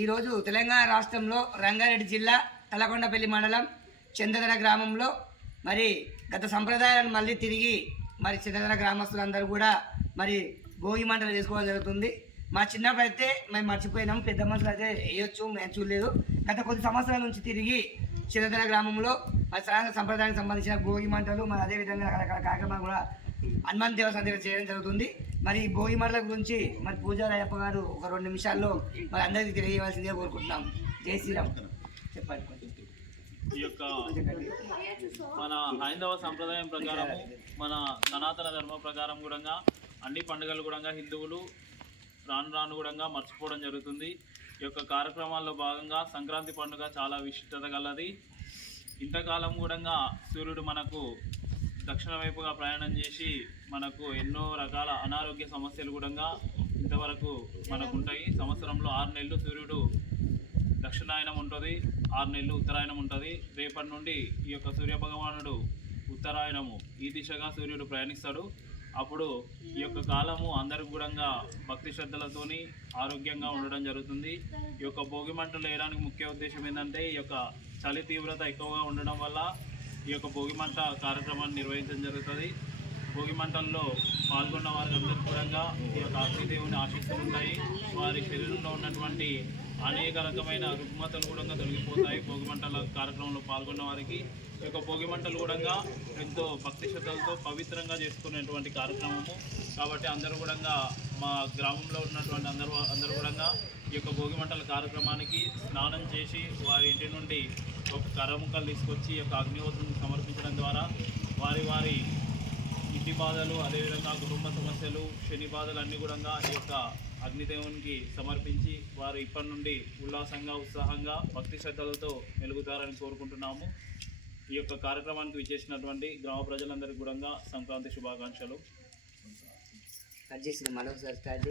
ఈరోజు తెలంగాణ రాష్ట్రంలో రంగారెడ్డి జిల్లా తలకొండపల్లి మండలం చందదన గ్రామంలో మరి గత సంప్రదాయాలను మళ్ళీ తిరిగి మరి చిన్నదన గ్రామస్తులందరూ కూడా మరి భోగి మంటలు చేసుకోవడం జరుగుతుంది. మా చిన్నప్పుడు అయితే మేము మర్చిపోయినాం పెద్ద మనుషులు అయితే వేయొచ్చు మేము చూడలేదు. గత కొద్ది సంవత్సరాల నుంచి తిరిగి చిన్నతన గ్రామంలో మరి సనాతన సంప్రదాయానికి సంబంధించిన భోగి మంటలు మరి అదేవిధంగా రకరకాల కార్యక్రమాలు కూడా హనుమాన్ దేవస్థానం దగ్గర చేయడం జరుగుతుంది. మరి ఈ భోగి మంటల గురించి మరి పూజారి అయ్యప్ప గారు ఒక రెండు నిమిషాల్లో మరి అందరికీ తెలియవలసిందే కోరుకుంటున్నాం. జై శ్రీరామ్. చెప్పండి. ఈ యొక్క మన హైందవ సంప్రదాయం ప్రకారం మన సనాతన ధర్మ ప్రకారం కూడా అన్ని పండుగలు కూడా హిందువులు రాను రాను కూడా మర్చిపోవడం జరుగుతుంది. ఈ యొక్క కార్యక్రమాల్లో భాగంగా సంక్రాంతి పండుగ చాలా విశిష్టత గలది. ఇంతకాలం కూడా సూర్యుడు మనకు దక్షిణ వైపుగా ప్రయాణం చేసి మనకు ఎన్నో రకాల అనారోగ్య సమస్యలు కూడా ఇంతవరకు మనకు ఉంటాయి సంవత్సరంలో ఆరు నెలలు సూర్యుడు దక్షిణాయనం ఉంటుంది ఆరు నెలలు ఉత్తరాయణం ఉంటుంది. రేపటి నుండి ఈ యొక్క సూర్య భగవానుడు ఉత్తరాయణము ఈ దిశగా సూర్యుడు ప్రయాణిస్తాడు. అప్పుడు ఈ యొక్క కాలము అందరికి కూడా భక్తి శ్రద్ధలతోని ఆరోగ్యంగా ఉండడం జరుగుతుంది. ఈ యొక్క భోగి మంటలు వేయడానికి ముఖ్య ఉద్దేశం ఏంటంటే ఈ యొక్క చలి తీవ్రత ఎక్కువగా ఉండడం వల్ల ఈ యొక్క భోగి మంట కార్యక్రమాన్ని నిర్వహించడం జరుగుతుంది. భోగి మంటల్లో పాల్గొన్న వారికి అందరికీ కూడా ఈ యొక్క అగ్నిదేవుని ఆశిస్తులు ఉంటాయి. వారి శరీరంలో ఉన్నటువంటి అనేక రకమైన రుగ్మతలు కూడా తొలగిపోతాయి భోగి మంటల కార్యక్రమంలో పాల్గొన్న వారికి. ఈ యొక్క భోగి మంటలు కూడా ఎంతో భక్తి శ్రద్ధలతో పవిత్రంగా చేసుకునేటువంటి కార్యక్రమము. కాబట్టి అందరూ కూడా మా గ్రామంలో ఉన్నటువంటి అందరూ అందరూ కూడా ఈ యొక్క భోగి మంటల కార్యక్రమానికి స్నానం చేసి వారి ఇంటి నుండి ఒక కరముకలు తీసుకొచ్చి ఈ యొక్క అగ్నిహోత్రం సమర్పించడం ద్వారా వారి వారి ఇంటి బాధలు అదేవిధంగా కుటుంబ సమస్యలు శని బాధలు అన్నీ కూడా ఈ యొక్క అగ్నిదేవునికి సమర్పించి వారు ఇప్పటి నుండి ఉల్లాసంగా ఉత్సాహంగా భక్తి శ్రద్ధలతో మెలుగుతారని కోరుకుంటున్నాము. ఈ యొక్క కార్యక్రమానికి విచ్చేసినటువంటి గ్రామ ప్రజలందరికీ కూడా సంక్రాంతి శుభాకాంక్షలు. కట్ చేసిన మరొకసారి స్టార్ట్